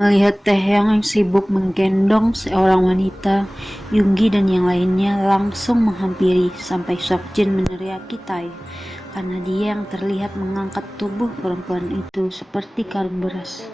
Melihat Taehyung yang sibuk menggendong seorang wanita, Yoongi dan yang lainnya langsung menghampiri sampai Seokjin meneriaki Tae karena dia yang terlihat mengangkat tubuh perempuan itu seperti karung beras.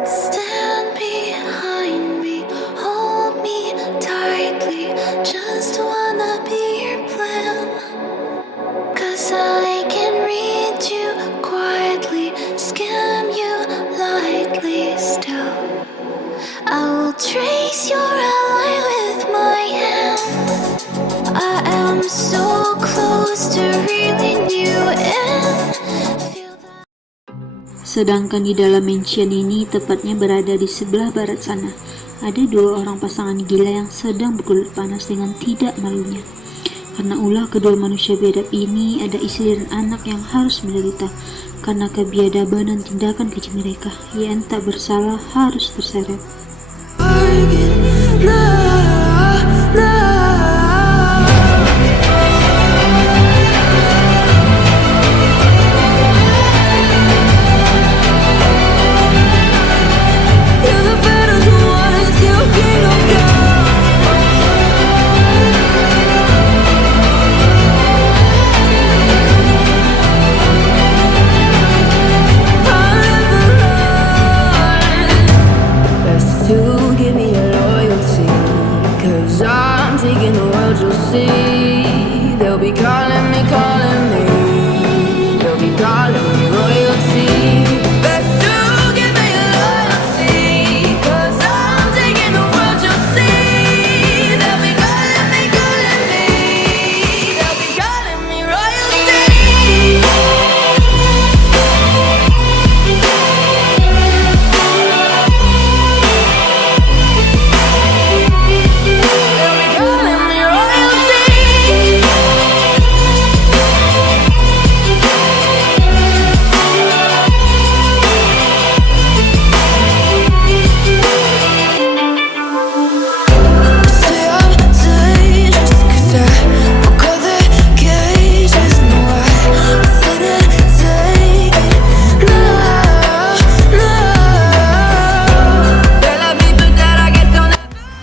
Stand behind me, hold me tightly. Just wanna be your plan. 'Cause I can read you quietly, skim you lightly still. I will trace your line with my hand. I am so close to reeling you in. Sedangkan di dalam mansion ini, tepatnya berada di sebelah barat sana, ada dua orang pasangan gila yang sedang bergulat panas dengan tidak malunya. Karena ulah kedua manusia biadab ini, ada istri dan anak yang harus menderita karena kebiadaban dan tindakan keji mereka. Yang tak bersalah harus terseret.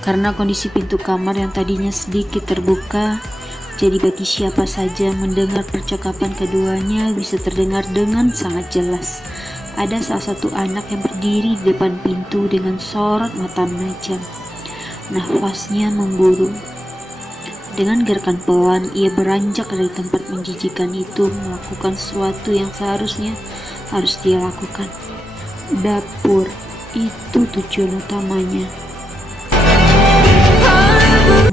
Karena kondisi pintu kamar yang tadinya sedikit terbuka, jadi bagi siapa saja mendengar percakapan keduanya bisa terdengar dengan sangat jelas. Ada salah satu anak yang berdiri di depan pintu dengan sorot mata menajam. Nafasnya memburu. Dengan gerakan pelan, ia beranjak dari tempat menjijikan itu, melakukan sesuatu yang seharusnya harus dia lakukan. Dapur, itu tujuan utamanya.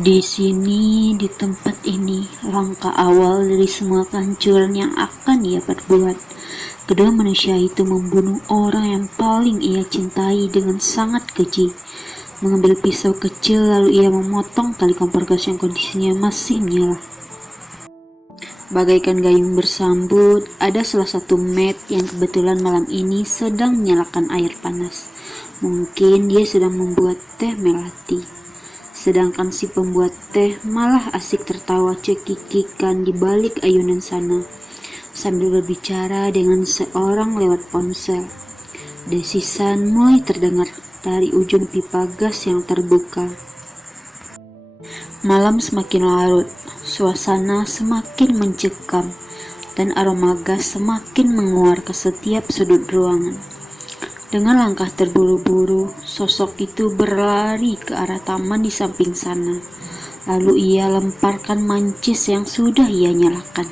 Di sini, di tempat ini, langkah awal dari semua kehancuran yang akan ia perbuat. Kedua manusia itu membunuh orang yang paling ia cintai dengan sangat keji. Mengambil pisau kecil lalu ia memotong tali kompor gas yang kondisinya masih menyala. Bagaikan gayung bersambut, ada salah satu maid yang kebetulan malam ini sedang menyalakan air panas. Mungkin dia sedang membuat teh melati. Sedangkan si pembuat teh malah asik tertawa cekikikan di balik ayunan sana, sambil berbicara dengan seorang lewat ponsel. Desisan mulai terdengar dari ujung pipa gas yang terbuka. Malam semakin larut, suasana semakin mencekam, dan aroma gas semakin menguar ke setiap sudut ruangan. Dengan langkah terburu-buru, sosok itu berlari ke arah taman di samping sana. Lalu ia lemparkan mancis yang sudah ia nyalakan,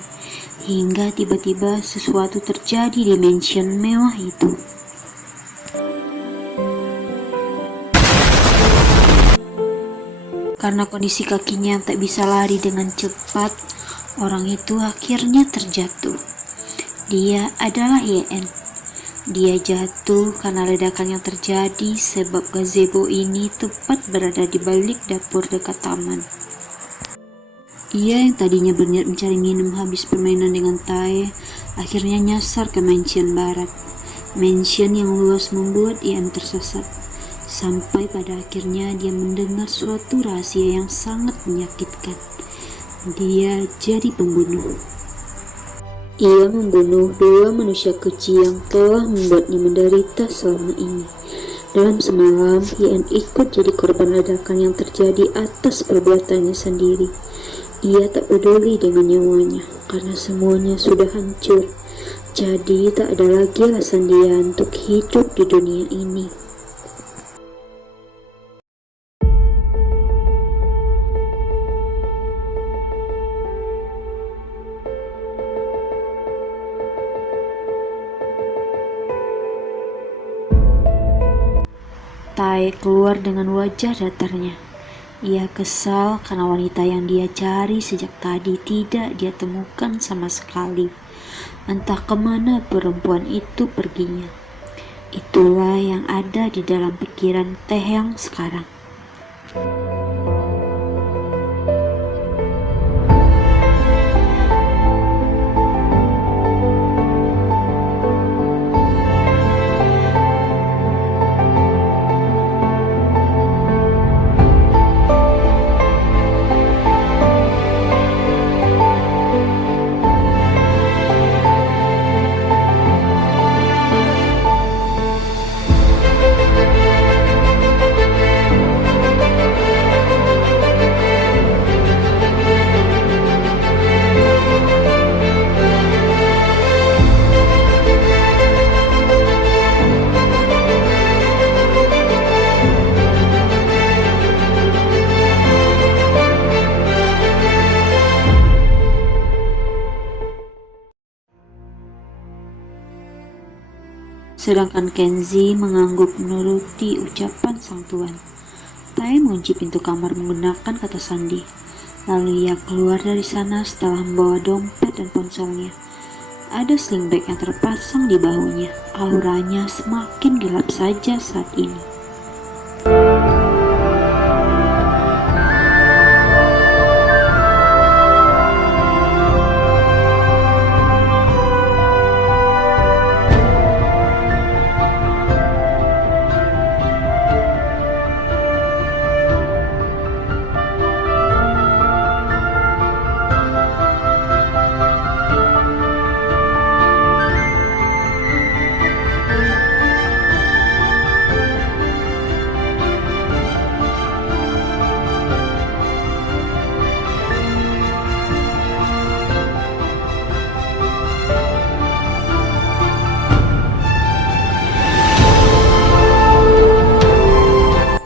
hingga tiba-tiba sesuatu terjadi di mansion mewah itu. Karena kondisi kakinya yang tak bisa lari dengan cepat, orang itu akhirnya terjatuh. Dia adalah YN. Dia jatuh karena ledakan yang terjadi sebab gazebo ini tepat berada di balik dapur dekat taman. Ia yang tadinya berniat mencari minum habis permainan dengan Tae, akhirnya nyasar ke mansion barat. Mansion yang luas membuat YN tersesat. Sampai pada akhirnya dia mendengar suatu rahasia yang sangat menyakitkan. Dia jadi pembunuh. Ia membunuh dua manusia keji yang telah membuatnya menderita selama ini. Dalam semalam, Ian ikut jadi korban ledakan yang terjadi atas perbuatannya sendiri. Ia tak peduli dengan nyawanya, karena semuanya sudah hancur. Jadi tak ada lagi alasan dia untuk hidup di dunia ini. Tae keluar dengan wajah datarnya. Ia kesal karena wanita yang dia cari sejak tadi tidak dia temukan sama sekali. Entah kemana perempuan itu perginya. Itulah yang ada di dalam pikiran Taehyung sekarang. Sedangkan Kenzi mengangguk menuruti ucapan sang tuan. Tae mengunci pintu kamar menggunakan kata sandi. Lalu ia keluar dari sana setelah membawa dompet dan ponselnya. Ada sling bag yang terpasang di bahunya. Auranya semakin gelap saja saat ini.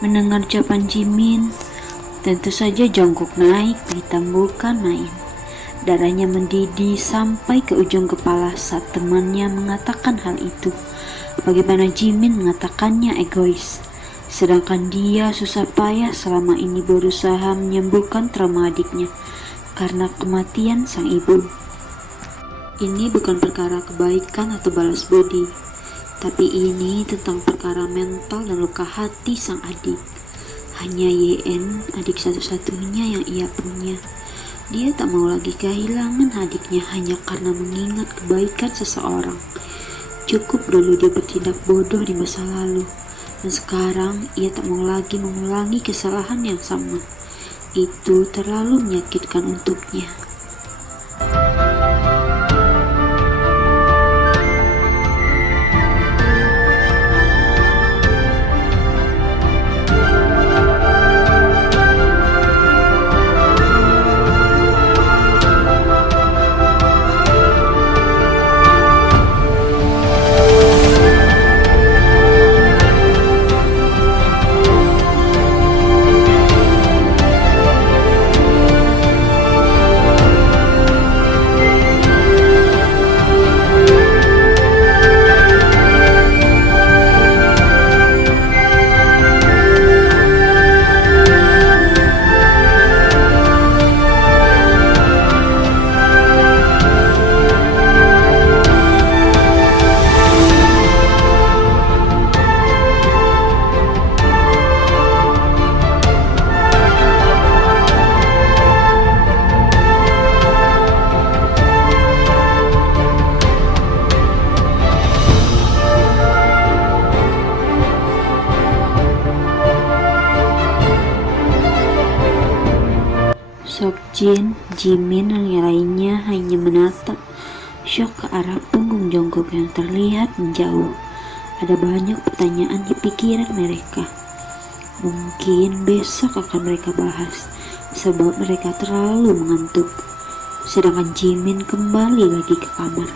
Mendengar ucapan Jimin, tentu saja jongkok naik hitam bukan main. Darahnya mendidih sampai ke ujung kepala saat temannya mengatakan hal itu. Bagaimana Jimin mengatakannya egois, sedangkan dia susah payah selama ini berusaha menyembuhkan trauma adiknya karena kematian sang ibu. Ini bukan perkara kebaikan atau balas budi, tapi ini tentang perkara mental dan luka hati sang adik. Hanya YN, adik satu-satunya yang ia punya. Dia tak mau lagi kehilangan adiknya hanya karena mengingat kebaikan seseorang. Cukup dulu dia bertindak bodoh di masa lalu, dan sekarang ia tak mau lagi mengulangi kesalahan yang sama. Itu terlalu menyakitkan untuknya. Seokjin, Jimin, dan yang lainnya hanya menatap syok ke arah punggung Jungkook yang terlihat menjauh. Ada banyak pertanyaan di pikiran mereka. Mungkin besok akan mereka bahas, sebab mereka terlalu mengantuk. Sedangkan Jimin kembali lagi ke kamar.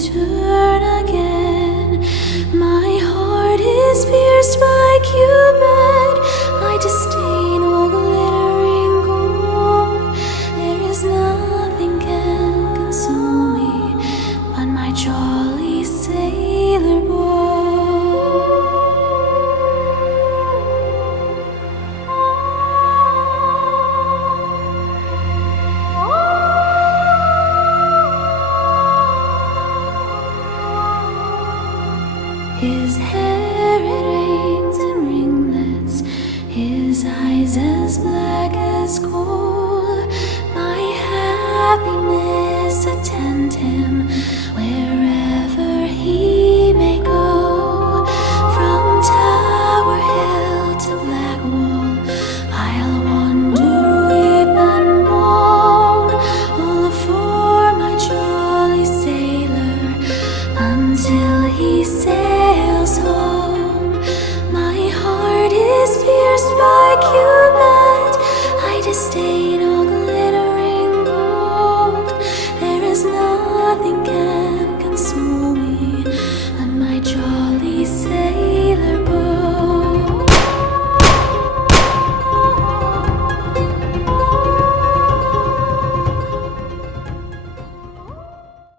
Turn again, my heart His hair it hangs in ringlets, his eyes as black as coal. My happiness attend him